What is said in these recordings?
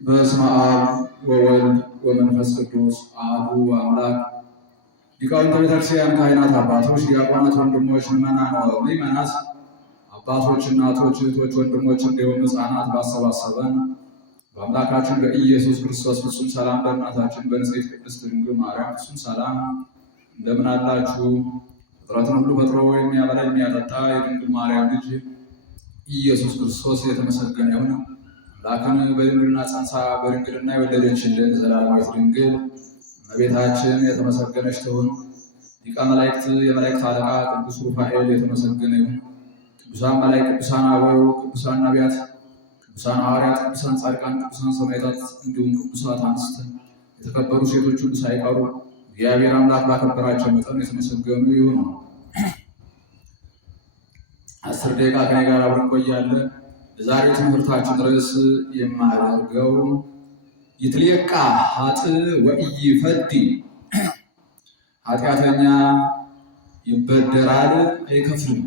በስመ አብ ወወልድ ወመንፈስ ቅዱስ አሐዱ አምላክ። ሊቃውንተ ቤተክርስቲያን፣ ካህናት፣ አባቶች፣ ዲያቆናት፣ ወንድሞች፣ ምዕመናን ወምዕመናት፣ አባቶች፣ እናቶች፣ እህቶች፣ ወንድሞች እንዲሁም ሕፃናት ባሰባሰበን በአምላካችን በኢየሱስ ክርስቶስ ፍጹም ሰላም በእናታችን በንጽሕት ቅድስት ድንግል ማርያም ፍጹም ሰላም እንደምን አላችሁ? ፍጥረትን ሁሉ ፈጥሮ የሚያበላ የሚያጠጣ የድንግል ማርያም ልጅ ኢየሱስ ክርስቶስ የተመሰገነ ይሁን። አምላክን በድንግልና ጸንሳ በድንግልና የወለደችልን ዘላለማዊት ድንግል እመቤታችን የተመሰገነች ትሁን። ሊቀ መላእክት የመላእክት አለቃ ቅዱስ ሩፋኤል የተመሰገነ ይሁን። ቅዱሳን መላእክት፣ ቅዱሳን አበው፣ ቅዱሳን ነቢያት፣ ቅዱሳን ሐዋርያት፣ ቅዱሳን ጻድቃን፣ ቅዱሳን ሰማዕታት እንዲሁም ቅዱሳት አንስት የተከበሩ ሴቶች ሁሉ ሳይቀሩ እግዚአብሔር አምላክ ባከበራቸው መጠን የተመሰገኑ ይሁኑ። 10 ደቂቃ ከኔ ጋር አብረን እንቆያለን። የዛሬው ትምህርታችን ርዕስ የማደርገው ይትሌቃ ኃጥእ ወኢይፈዲ፣ ኃጢአተኛ ይበደራል አይከፍልም።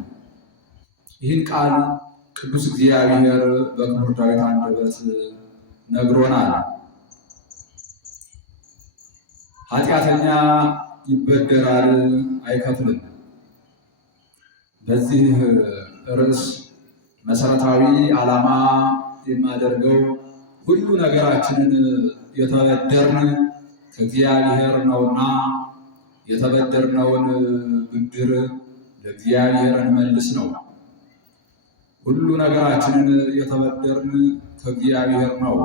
ይህን ቃል ቅዱስ እግዚአብሔር በክቡር ዳዊት አንደበት ነግሮናል። ኃጢአተኛ ይበደራል አይከፍልም። በዚህ ርዕስ መሰረታዊ ዓላማ የማደርገው ሁሉ ነገራችንን የተበደርን ከእግዚአብሔር ነውና የተበደርነውን ብድር ለእግዚአብሔር እንመልስ ነው። ሁሉ ነገራችንን የተበደርን ከእግዚአብሔር ነው።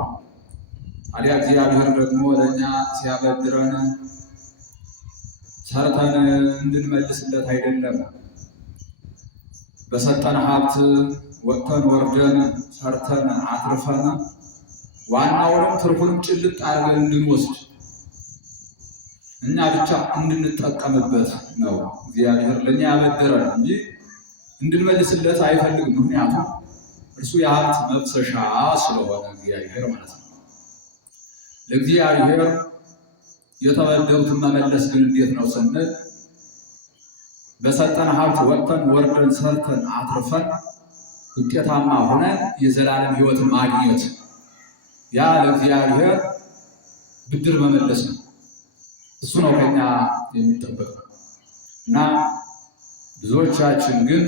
ታዲያ እግዚአብሔር ደግሞ ለእኛ ሲያበድረን ሰርተን እንድንመልስለት አይደለም። በሰጠን ሀብት ወጥተን ወርደን ሰርተን አትርፈን ዋናውንም ትርፉንም ጭልጥ አድርገን እንድንወስድ እኛ ብቻ እንድንጠቀምበት ነው እግዚአብሔር ለእኛ ያበደረን እንጂ እንድንመልስለት አይፈልግም። ምክንያቱም እርሱ የሀብት መፍሰሻ ስለሆነ እግዚአብሔር ማለት ነው። ለእግዚአብሔር የተበደሩትን መመለስ ግን እንዴት ነው ስንል በሰጠን ሀብት ወጥተን ወርደን ሰርተን አትርፈን ውጤታማ ሆነን የዘላለም ሕይወትን ማግኘት፣ ያ ለእግዚአብሔር ብድር መመለስ ነው። እሱ ነው ከኛ የሚጠበቀው እና ብዙዎቻችን ግን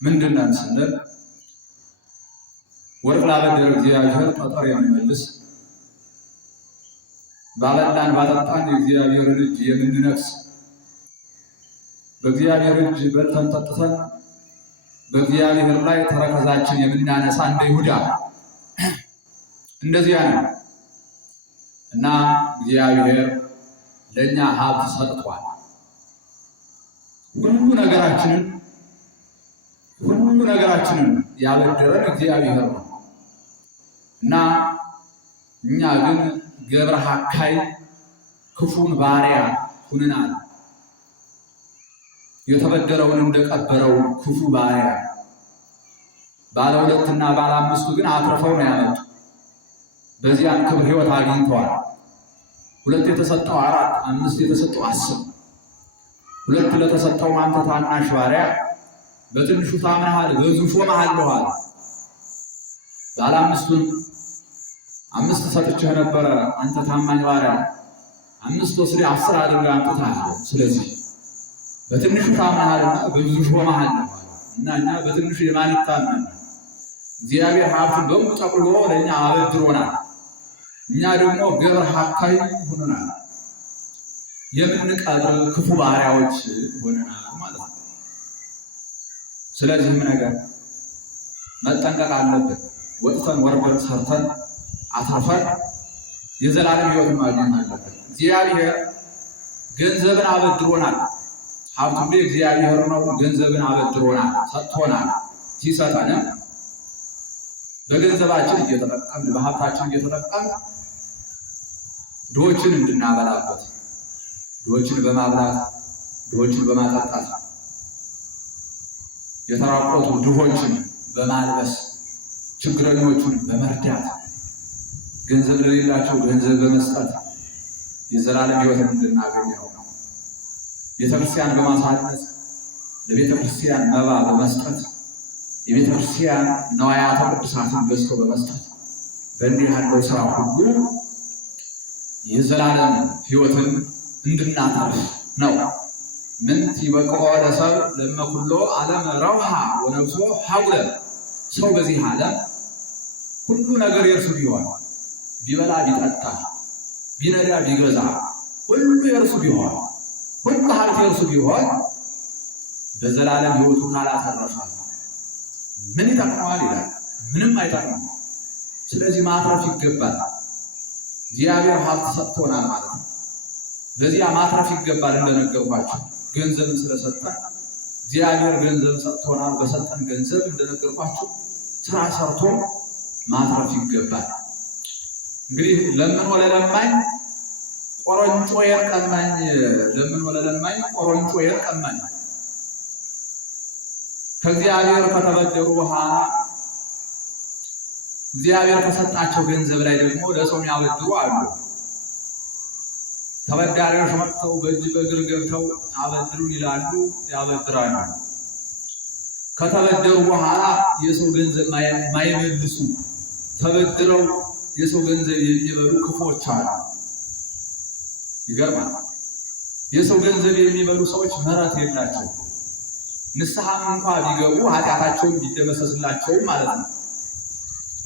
ምንድን ነን ስንል ወርቅ ላበደረ እግዚአብሔር ጠጠር የሚመልስ፣ ባበላን ባጠጣን የእግዚአብሔርን እጅ የምንነክስ፣ በእግዚአብሔር እጅ በልተን ጠጥተን በእግዚአብሔር ላይ ተረከዛችን የምናነሳ እንደ ይሁዳ እንደዚያ ነው እና እግዚአብሔር ለእኛ ሀብት ሰጥቷል። ሁሉ ነገራችንን ያበደረን እግዚአብሔር ነው እና እኛ ግን ገብረ ሐካይ ክፉን ባሪያ ሁነናል። የተበደረውን እንደቀበረው ክፉ ባሪያ። ባለ 2 እና ባለ 5 ግን አትርፈው ነው ያመጡ። በዚያም ክብር ሕይወት አግኝተዋል። 2 የተሰጠው 4፣ 5 የተሰጠው 10። 2 ለተሰጠው አንተ ታናሽ ባሪያ በትንሹ ታምነሃል፣ በብዙ ሾመሃለሁ። ባለ 5ቱን 5 ሰጥቼህ ነበረ አንተ ታማኝ ባሪያ፣ 5 ወስደህ 10 አድርገህ አምጥተሃል። ስለዚህ በትንሹ ታምነሃልና በብዙ ሾመሃለሁ እና እኛ በትንሹ የማን ይታመን? እግዚአብሔር ሀብቱን በሙሉ ጠቅልሎ ለእኛ አበድሮናል። እኛ ደግሞ ገብረ ሐካይ ሆነናል፣ የምንቀብር ክፉ ባሪያዎች ሆነናል ማለት ነው። ስለዚህም ነገር መጠንቀቅ አለብን። ወጥተን ወርደን ሰርተን አትርፈን የዘላለም ሕይወት ማግኘት አለብን። እግዚአብሔር ገንዘብን አበድሮናል። ሀብቱ እግዚአብሔር ነው። ገንዘብን አበድሮናል፣ ሰጥቶናል። ሲሰጠን በገንዘባችን እየተጠቀምን በሀብታችን እየተጠቀምን ድሆችን እንድናበላበት፣ ድሆችን በማብላት ድሆችን በማጠጣት የተራቆቱ ድሆችን በማልበስ ችግረኞቹን በመርዳት ገንዘብ ለሌላቸው ገንዘብ በመስጠት የዘላለም ሕይወትን እንድናገኘው ነው። ቤተክርስቲያን በማሳነጽ ለቤተክርስቲያን መባ በመስጠት የቤተክርስቲያን ነዋያተ ቅዱሳትን ገዝቶ በመስጠት በእንዲህ ያለው ስራ ሁሉ የዘላለም ሕይወትን እንድናተርፍ ነው። ምንት ይበቅዖ ለሰብእ ለእመ ኩሎ ዓለም ረውሃ ወነፍሶ ሀጉለ። ሰው በዚህ ዓለም ሁሉ ነገር የእርሱ ቢሆን ቢበላ ቢጠጣ ቢነዳ ቢገዛ ሁሉ የእርሱ ቢሆን ሁሉ ሀብት የእርሱ ቢሆን በዘላለም ሕይወቱን ካላተረፈ ምን ይጠቅመዋል ይላል? ምንም አይጠቅመው። ስለዚህ ማትረፍ ይገባል። እግዚአብሔር ሀብት ሰጥቶናል ማለት ነው። በዚያ ማትረፍ ይገባል። እንደነገርኳችሁ ገንዘብን ስለሰጠን እግዚአብሔር ገንዘብ ሰጥቶናል። በሰጠን ገንዘብ እንደነገርኳችሁ ስራ ሰርቶ ማትረፍ ይገባል። እንግዲህ ለምን ለለማኝ ቆሮንጮ የርቀማኝ፣ ለምን ለለማኝ ቆሮንጮ የርቀማኝ። ከእግዚአብሔር ከተበደሩ በኋላ እግዚአብሔር ከሰጣቸው ገንዘብ ላይ ደግሞ ለሰው የሚያበድሩ አሉ። ተበዳሪዎች መጥተው በእጅ በእግር ገብተው አበድሩን ይላሉ፣ ያበድራሉ። ከተበደሩ በኋላ የሰው ገንዘብ ማይመልሱ ተበድረው የሰው ገንዘብ የሚበሉ ክፎች አሉ። ይገርማል። የሰው ገንዘብ የሚበሉ ሰዎች ምሕረት የላቸው። ንስሐም እንኳ ቢገቡ ኃጢአታቸውን ቢደመሰስላቸውም ማለት ነው።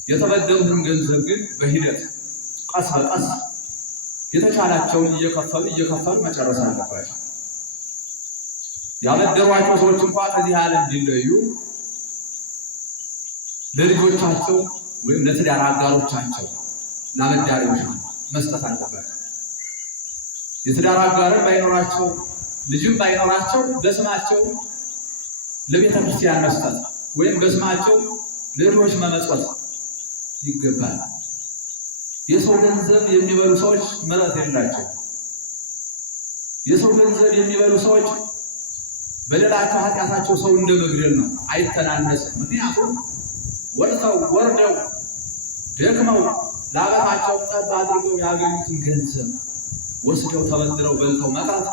የተበደሩትን ገንዘብ ግን በሂደት ቀስ በቀስ የተቻላቸውን እየከፈሉ መጨረስ አለባቸው። ያበደሯቸው ሰዎች እንኳ ከዚህ ዓለም ቢለዩ ለልጆቻቸው ወይም ለትዳር አጋሮቻቸው ለአበዳሪዎች መስጠት አለባቸው። የትዳር አጋር ባይኖራቸው ልጅም ባይኖራቸው በስማቸው ለቤተ ክርስቲያን መስጠት ወይም በስማቸው ለድሆች መመጽወት ይገባል። የሰው ገንዘብ የሚበሉ ሰዎች ምሕረት የላቸው። የሰው ገንዘብ የሚበሉ ሰዎች በደላቸው ኃጢአታቸው ሰው እንደ መግደል ነው፣ አይተናነስም። ምክንያቱም ወጥተው ወርደው ደክመው ላበታቸው ጠብ አድርገው ያገኙትን ገንዘብ ወስደው ተበድረው በልተው መቅረት፣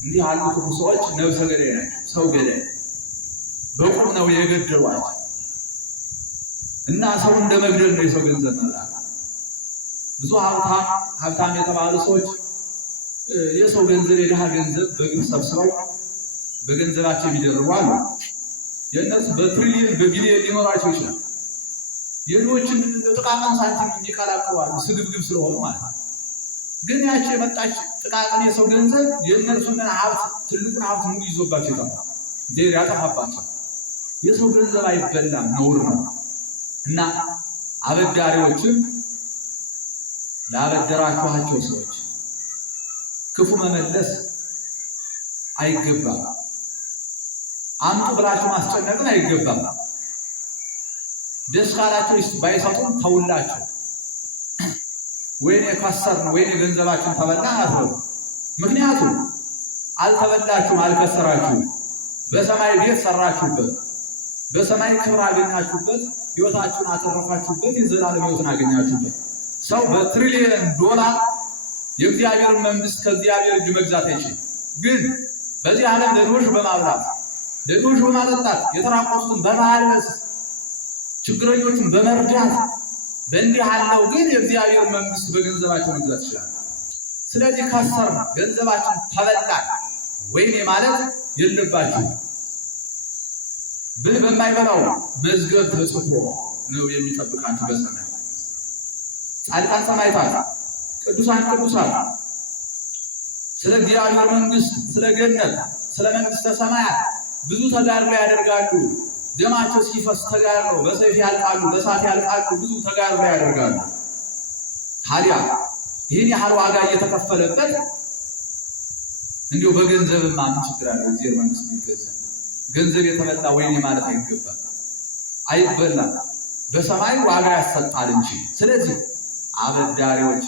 እንዲህ ያሉ ክፉ ሰዎች ነፍሰ ገዳይ ናቸው። ሰው ገዳይ በቁም ነው የገደሏቸው እና ሰው እንደ መግደል ነው የሰው ገንዘብ መብላት። ብዙ ሀብታም የተባሉ ሰዎች የሰው ገንዘብ የድሃ ገንዘብ በግፍ ሰብስበው በገንዘባቸው የሚደርቡ አሉ። የእነሱ በትሪሊየን በቢሊየን ሊኖራቸው ይችላል። የድሆችን ጥቃቅን ሳንቲም የሚቀላቅሉ አሉ፣ ስግብግብ ስለሆኑ ማለት ነው። ግን ያቺ የመጣች ጥቃቅን የሰው ገንዘብ የእነርሱን ሀብት ትልቁን ሀብት ሙሉ ይዞባቸው ይጠፋል፣ ዜር ያጠፋባቸው። የሰው ገንዘብ አይበላም፣ ነውር ነው። እና አበዳሪዎችም ላበደራችኋቸው ሰዎች ክፉ መመለስ አይገባም። አምጡ ብላችሁ ማስጨነቅን አይገባም። ደስ ካላቸው ባይሰጡም ተውላቸው። ወይኔ ከሰርን ወይኔ ገንዘባችን ተበላ አትበሉ። ምክንያቱም አልተበላችሁም፣ አልከሰራችሁም። በሰማይ ቤት ሰራችሁበት፣ በሰማይ ክብር አገኛችሁበት፣ ሕይወታችሁን አተረፋችሁበት፣ የዘላለም ሕይወትን አገኛችሁበት። ሰው በትሪሊየን ዶላር የእግዚአብሔርን መንግስት ከእግዚአብሔር እጅ መግዛት አይችልም። ግን በዚህ ዓለም ለድሆች በማብላት ለድሆች በማጠጣት የተራቆቱትን በማልበስ ችግረኞችን በመርዳት በእንዲህ ያለው ግን የእግዚአብሔር መንግስት በገንዘባቸው መግዛት ይችላል። ስለዚህ ከሰር ገንዘባችን ተበላን ወይኔ ማለት የለባችሁ። ብል በማይበላው መዝገብ ተጽፎ ነው የሚጠብቃችሁ በሰማይ። ጻድቃን ሰማዕታት፣ ቅዱሳን ቅዱሳን ስለ እግዚአብሔር መንግስት፣ ስለ ገነት፣ ስለ መንግስተ ሰማያት ብዙ ተጋድሎ ያደርጋሉ። ደማቸው ሲፈስ ተጋድሎ በሰይፍ ያልቃሉ፣ በእሳት ያልቃሉ፣ ብዙ ተጋድሎ ያደርጋሉ። ታዲያ ይህን ያህል ዋጋ እየተከፈለበት እንዲሁ በገንዘብማ ምን ችግር አለ? እግዚአብሔር መንግስት ይገዛ። ገንዘብ የተበላ ወይኔ ማለት አይገባም፣ አይበላም። በሰማይ ዋጋ ያሰጣል እንጂ። ስለዚህ አበዳሪዎች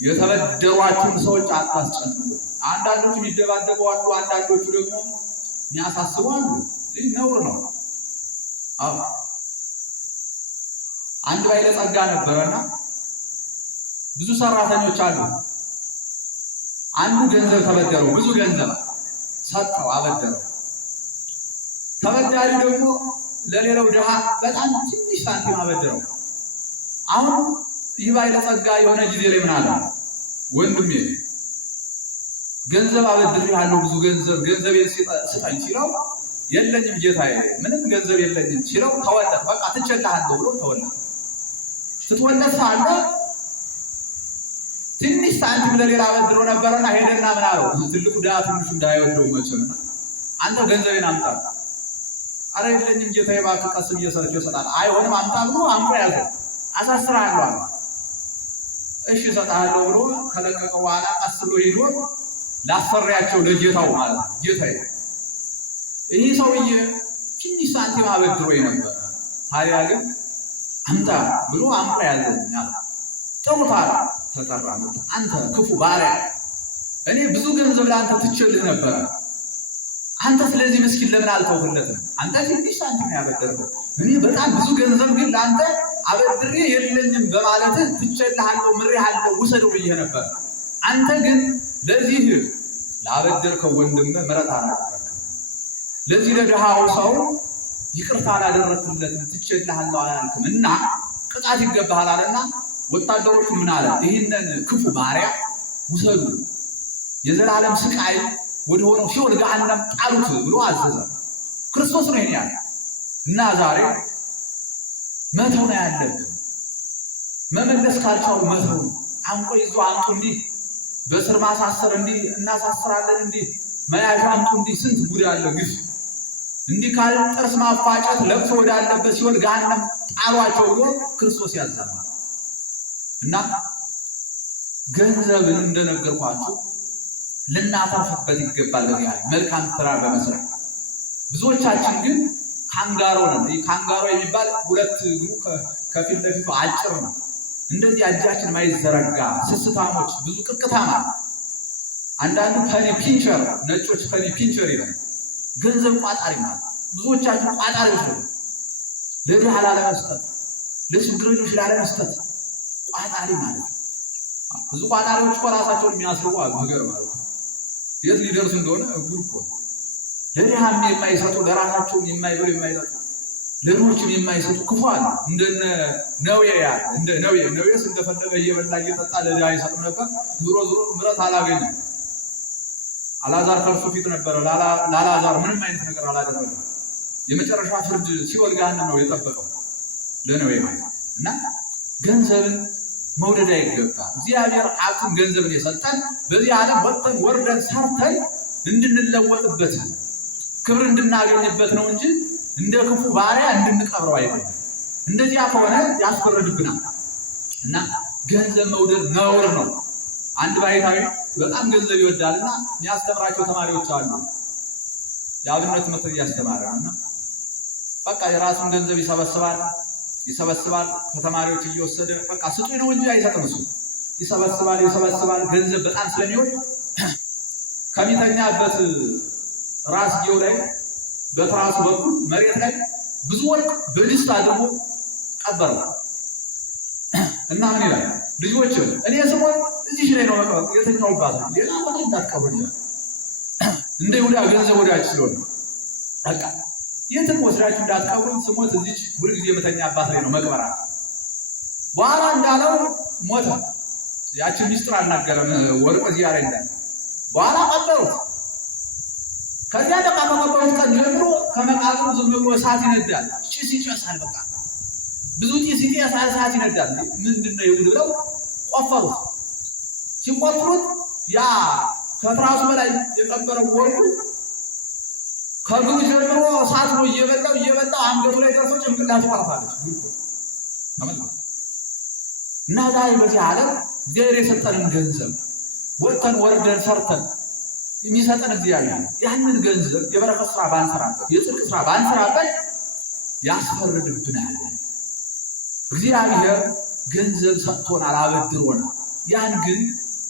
የተበደሯችሁን ሰዎች አታስጨንቁ። አንዳንዶቹ የሚደባደቡ አሉ፣ አንዳንዶቹ ደግሞ የሚያሳስቡ አሉ። ይህ ነውር ነው። አንድ ባለጸጋ ነበረና ብዙ ሰራተኞች አሉ። አንዱ ገንዘብ ተበደረው፣ ብዙ ገንዘብ ሰጠው፣ አበደረው። ተበዳሪ ደግሞ ለሌላው ድሃ በጣም ትንሽ ሳንቲም አበደረው። አሁን ይህ ባለጸጋ የሆነ ጊዜ ላይ ምን አለ? ወንድሜ ገንዘብ አበድሬሃለሁ፣ ብዙ ገንዘቤን ስጠኝ ሲለው የለኝም ጌታዬ ምንም ገንዘብ የለኝም ሲለው ተወለት። በቃ ትቸልሃለሁ ብሎ ተወለት። ስትወለት ሳለ ትንሽ ሳንቲም ለሌላ አበድሮ ነበርና ሄደና ምን አለው? ትልቁ ድሃ ትንሹ እንዳይወደው መቼም አንተ ገንዘቤን አምጣ። አረ የለኝም ጌታዬ እባክህ ቀስ ብዬ ሰርቼ እሰጥሃለሁ። አይሆንም አምጣ ብሎ አንቆ ያዘው። አሳስርሃለሁ አለ። እሺ እሰጥሃለሁ ብሎ ከለቀቀው በኋላ ቀስ ብሎ ሄዶ ላሰሪያቸው ለጌታው ማለት ነው። ጌታዬ ይህ ሰውዬ ትንሽ ሳንቲም አበድሮኝ ነበር፣ ታዲያ ግን አምጣ ብሎ አንቆ ያዘኝ አለ። ጥሩታል ተጠራ። አንተ ክፉ ባሪያ እኔ ብዙ ገንዘብ ለአንተ ትቼልህ ነበር፣ አንተ ስለዚህ ምስኪን ለምን አልተውህለትም? አንተ ትንሽ ሳንቲም ያበደርከው፣ እኔ በጣም ብዙ ገንዘብ ግን ለአንተ አበድሬ የለኝም በማለትህ ትቼልሃለሁ፣ ምሬሃለሁ፣ ውሰደው ብዬ ነበር። አንተ ግን ለዚህ ላበደርከው ወንድምህ ምሕረት አላደረግክም፣ ለዚህ ለድሃው ሰው ይቅርታ አላደረግክለትም፣ ትቼልሃለሁ አላልክም እና ቅጣት ይገባሃል አለና ወታደሮቹ ምን አለ? ይህንን ክፉ ባሪያ ውሰዱ፣ የዘላለም ስቃይ ወደ ሆነው ሲኦል ገሃነም ጣሉት ብሎ አዘዘ። ክርስቶስ ነው ይሄን ያለ እና ዛሬ መተው ነው ያለብን። መመለስ ካልቻሉ መተው ነው። አንቆ ይዞ አንቱ እንዲህ በስር ማሳሰር እንዲህ እናሳስራለን እንዲህ መያዣ አንቱ እንዲህ ስንት ጉድ አለ ግፍ። እንዲህ ካል ጥርስ ማፋጨት ለቅሶ ወዳለበት ሲኦል ገሃነም ጣሏቸው ብሎ ክርስቶስ ያዛል። እና ገንዘብን እንደነገርኳችሁ ልናተርፍበት ይገባል። ለዚህ መልካም ስራ በመስራት ብዙዎቻችን ግን ካንጋሮ ነን። ይህ ካንጋሮ የሚባል ሁለት እግሩ ከፊት ለፊቱ አጭር ነው። እንደዚህ እጃችን ማይዘረጋ ስስታሞች፣ ብዙ ቅቅታማ። አንዳንዱ ፐኒ ፒንቸር፣ ነጮች ፐኒ ፒንቸር ይላል። ገንዘብ ቋጣሪ ማለት ብዙዎቻችን ቋጣሪዎች ነን። ለድሃ ላለመስጠት፣ ለችግረኞች ላለመስጠት ቋጣሪ ማለት ነው። ብዙ ቋጣሪዎች እኮ ራሳቸውን የሚያስቡ አሉ። ነገር ማለት ነው የት ሊደርስ እንደሆነ እጉር እኮ ለድሃም የማይሰጡ ለራሳቸውም የማይበሉ የማይጠጡ ለድሆችም የማይሰጡ ክፉ አሉ። እንደነ ነዌ ያለ እንደ ነዌስ እንደፈለገ እየበላ እየጠጣ ለድሃ ይሰጥ ነበር። ዞሮ ምሕረት አላገኘም። አልዓዛር ከእርሱ ፊት ነበረ። ለአልዓዛር ምንም አይነት ነገር አላደረገም። የመጨረሻ ፍርድ ሲኦል ገሃነም ነው የጠበቀው ለነዌ ማለት እና ገንዘብን መውደድ አይገባም። እግዚአብሔር ሀብትን ገንዘብን የሰጠን በዚህ ዓለም ወጥተን ወርደን ሰርተን እንድንለወጥበት ክብር እንድናገኝበት ነው እንጂ እንደ ክፉ ባሪያ እንድንቀብረው አይደለም። እንደዚያ ከሆነ ያስፈርድብናል እና ገንዘብ መውደድ ነውር ነው። አንድ ባይታዊ በጣም ገንዘብ ይወዳልና የሚያስተምራቸው ተማሪዎች አሉ። የአብነት ትምህርት እያስተማረ እና በቃ የራሱን ገንዘብ ይሰበስባል ከተማሪዎች እየወሰደ በቃ ስጡኝ ነው እንጂ አይሰጥም። እሱ ይሰበስባል። ገንዘብ በጣም ስለሚወድ ከሚተኛበት ራስጌው ላይ በትራሱ በኩል መሬት ላይ ብዙ ወርቅ በድስት አድርጎ ቀበረው እና ምን ይላል? ልጆች እኔ ስሞት እዚህ ላይ ነው መቀበር፣ የተኛውባት ነው፣ ሌላ ቦታ እንዳትቀብሩ ይላል። እንደ ይሁዳ ገንዘብ ወዳጅ ስለሆነ በቃ የትም ወስዳችሁ እንዳትቀብሩኝ፣ ስሞት እዚች ሁልጊዜ የምተኛባት ላይ ነው መቅበራ። በኋላ እንዳለው ሞተ። ያችን ሚስጥር አልናገረም፣ ወርቅ እዚያ ላይ እንዳለ። በኋላ ቀበሩት። ከዚያ በቃ ከቀበሩት ቀን ጀምሮ ከመቃብሩ ዝም ብሎ እሳት ይነዳል፣ ጭስ ይጨሳል። በቃ ብዙ ጭስ ይጨሳል፣ እሳት ይነዳል። ምንድነው ይሁን ብለው ቆፈሩት። ሲቆፍሩት ያ ከትራሱ በላይ የቀበረው ወርቁ ከእግሩ ጀምሮ እሳት ነው እየበላው አንገቱ ላይ ደርሶ ጭንቅላቱ ቀርታለች። ተመልከቱ። እና ዛሬ በዚህ ዓለም እግዚአብሔር የሰጠንን ገንዘብ ወጥተን ወርደን ሰርተን የሚሰጠን እግዚአብሔር ያንን ገንዘብ የበረከት ስራ ባንሰራበት፣ የጽድቅ ስራ ባንሰራበት ያስፈርድብናል። እግዚአብሔር ገንዘብ ሰጥቶናል፣ አበድሮናል። ያን ግን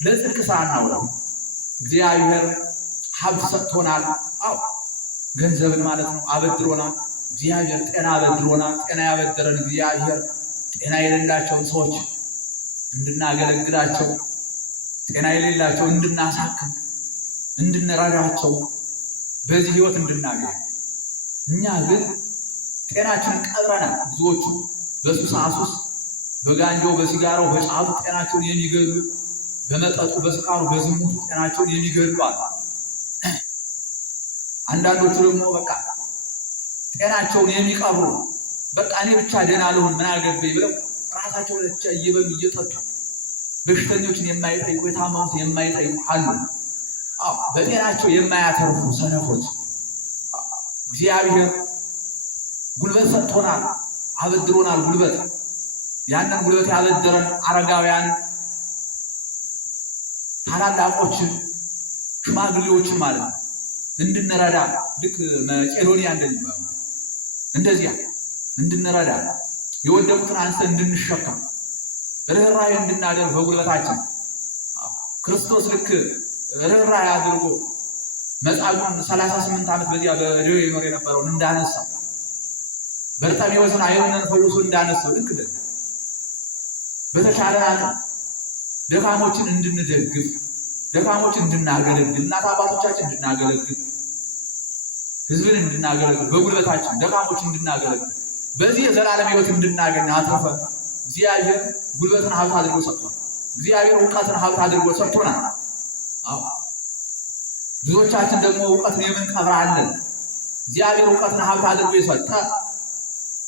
ለጽድቅ ስራ እናውለው። እግዚአብሔር ሀብት ሰጥቶናል። አዎ ገንዘብን ማለት ነው። አበድሮናል። እግዚአብሔር ጤና አበድሮናል። ጤና ያበደረን እግዚአብሔር ጤና የሌላቸውን ሰዎች እንድናገለግላቸው፣ ጤና የሌላቸው እንድናሳክም፣ እንድንረዳቸው፣ በዚህ ህይወት እንድናገኝ። እኛ ግን ጤናችንን ቀብረናል። ብዙዎቹ በሱስ በጋንጆው፣ በሲጋራው፣ በጫቱ ጤናቸውን የሚገሉ፣ በመጠጡ፣ በስካሩ፣ በዝሙቱ ጤናቸውን የሚገሉ አሉ። አንዳንዶቹ ደግሞ በቃ ጤናቸውን የሚቀብሩ በቃ እኔ ብቻ ደህና ልሁን ምን አገባኝ ብለው ራሳቸው ብቻ እየበሉ እየጠጡ በሽተኞችን የማይጠይቁ የታመሙትን የማይጠይቁ አሉ። በጤናቸው የማያተርፉ ሰነፎች። እግዚአብሔር ጉልበት ሰጥቶናል፣ አበድሮናል ጉልበት። ያንን ጉልበት ያበደረን አረጋውያን ታላላቆችን ሽማግሌዎችን ማለት ነው እንድንረዳ ልክ መቄዶንያ እንደሚባለው እንደዚያ እንድንረዳ የወደቁትን አንስተን እንድንሸከም ርኅራኄ እንድናደርግ በጉልበታችን ክርስቶስ ልክ ርኅራኄ አድርጎ መጻጉዕን 38 ዓመት በዚያ በደዌ ይኖር የነበረውን እንዳነሳው በርጤሜዎስን ዓይኑን ፈውሶ እንዳነሳው ልክ እንደዚህ በተቻለ አቅም ደካሞችን እንድንደግፍ ደካሞችን እንድናገለግል እናት አባቶቻችን እንድናገለግል ሕዝብን እንድናገለግል በጉልበታችን ደካሞችን እንድናገለግል በዚህ የዘላለም ሕይወት እንድናገኝ አትርፈን እግዚአብሔር ጉልበትን ሀብት አድርጎ ሰጥቶናል። እግዚአብሔር እውቀትን ሀብት አድርጎ ሰጥቶናል። ብዙዎቻችን ደግሞ እውቀትን የምንቀብራለን። እግዚአብሔር እውቀትን ሀብት አድርጎ የሰጠ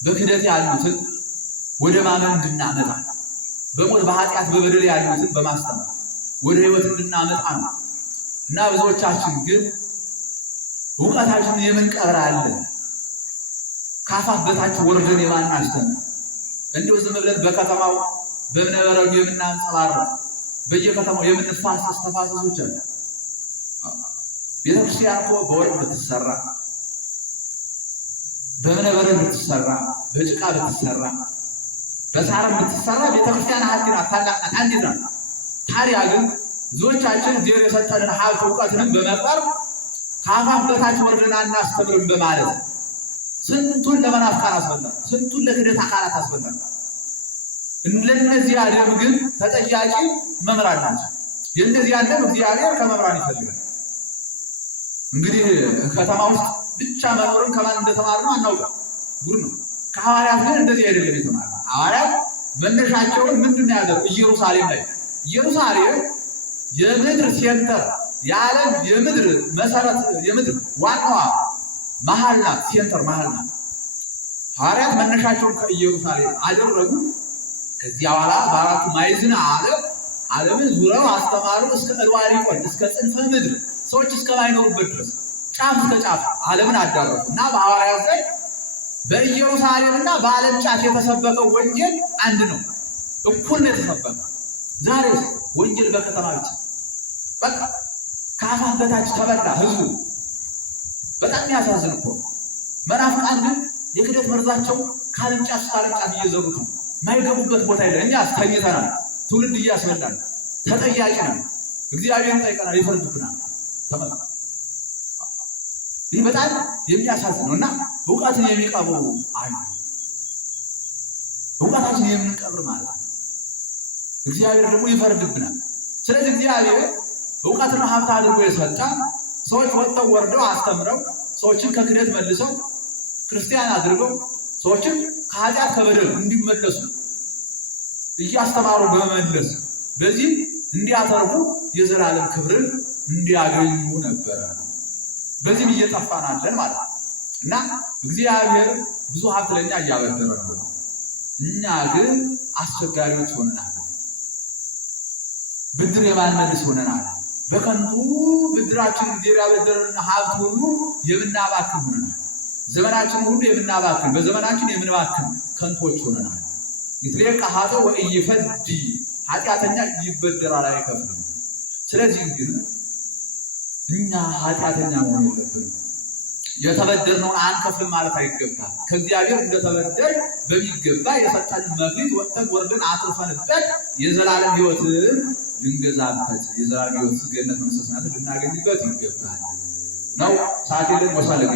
በክህደት ያሉትን ወደ ማመን እንድናመጣ በሞት በኃጢአት በበደል ያሉትን በማስተማር ወደ ሕይወት እንድናመጣ ነው እና ብዙዎቻችን ግን እውቀታችንን የምንቀብራለን። ከአፋፍ በታች ወርደን የማናስተምር እንዲሁ ዝም ብለን በከተማው በእብነበረዱ የምናንጸባረቅ በየከተማው የምንፋሰስ ተፋሰሶች አለ። ቤተክርስቲያን እኮ በወርቅ ብትሰራ፣ በእብነበረድ ብትሰራ፣ በጭቃ ብትሰራ፣ በሳርም ብትሰራ ቤተክርስቲያን ሀብት ናት፣ ታላቅ ናት፣ አንዲት ናት። ታዲያ ግን ብዙዎቻችን እግዚአብሔር የሰጠንን ሀብት እውቀትንም በመቅበር ከአፋፍ በታች ወርደን አናስተምርም በማለት ስንቱን ለመናፍቃን አስበላን፣ ስንቱን ለክህደት አካላት አስበላን። ለእነዚያ ደም ግን ተጠያቂ መምህራን ናቸው። የእነዚያ ደም እግዚአብሔር ከመምህራን ይፈልጋል። እንግዲህ ከተማ ውስጥ ብቻ መኖርን ከማን እንደተማርነው አናውቅም፣ ጉድ ነው። ከሐዋርያት ግን እንደዚህ አይደለም የተማርነው። ሐዋርያት መነሻቸውን ምንድን ያደረጉ ኢየሩሳሌም ላይ ኢየሩሳሌም የምድር ሴንተር የዓለም የምድር መሰረት የምድር ዋናዋ መሀል ናት፣ ሴንተር መሀል ናት። ሐዋርያት መነሻቸውን ከኢየሩሳሌም አደረጉ። ከዚያ በኋላ በአራቱ ማዕዘነ ዓለምን ዙረው አስተማሩ። እስከ እልዋሪቆን እስከ ጽንፈ ምድር ሰዎች እስከማይኖሩበት ድረስ ጫፍ እስከ ጫፍ ዓለምን አዳረሱ እና በሐዋርያት ላይ በኢየሩሳሌምና በዓለም ጫፍ የተሰበከው ወንጌል አንድ ነው፣ እኩል ነው የተሰበከው። ዛሬ ወንጌል በከተማ ብቻ በቃ ከአፋፍ በታች ተበላ ህዝቡ። በጣም የሚያሳዝን እኮ መናፍቃን ግን የክህደት መርዛቸው ከዓለም ጫፍ እስከ ዓለም ጫፍ እየዘሩት ነው። የማይገቡበት ቦታ የለ። እኛ አስተኝተናል፣ ትውልድ እያስበላን ተጠያቂ ነን። እግዚአብሔር ይጠይቀናል፣ ይፈርድብናል። ተመልከቱ፣ ይህ በጣም የሚያሳዝን ነው እና እውቀትን የሚቀብሩ አሉ። እውቀታችን የምንቀብር ማለት ነው። እግዚአብሔር ደግሞ ይፈርድብናል። ስለዚህ እግዚአብሔር እውቀትን ሀብት አድርጎ የሰጠ ሰዎች ወጥተው ወርደው አስተምረው ሰዎችን ከክህደት መልሰው ክርስቲያን አድርገው ሰዎችን ከኃጢአት ከበደል እንዲመለሱ እያስተማሩ በመመለስ በዚህ እንዲያተርፉ የዘላለም ክብርን እንዲያገኙ ነበረ። በዚህም እየጠፋን አለን ማለት ነው እና እግዚአብሔር ብዙ ሀብት ለእኛ እያበደረ ነው። እኛ ግን አስቸጋሪዎች ሆነናል። ብድር የማንመልስ ሆነናል። በከንቱ ብድራችን እግዚአብሔር ያበደረን ሀብት ሁሉ የምናባክን ሆነናል። ዘመናችን ሁሉ የምናባክን፣ በዘመናችን የምንባክን ከንቶች ሆነናል። ይትሌቃ ኃጥእ ወኢይፈዲ፣ ኃጢአተኛ ይበደራል አይከፍልም። ስለዚህ ግን እኛ ኃጢአተኛ መሆን የለብንም። የተበደርነውን አንከፍልም ማለት አይገባል። ከእግዚአብሔር እንደተበደር በሚገባ የሰጠንን መክሊት ወጥተን ወርደን አትርፈንበት የዘላለም ሕይወትን ልንገዛበት የዘላለም ሕይወት ገነት መንግሥተ ሰማያትን ልናገኝበት ይገባል ነው። ሰዓት የለን ወሳለገ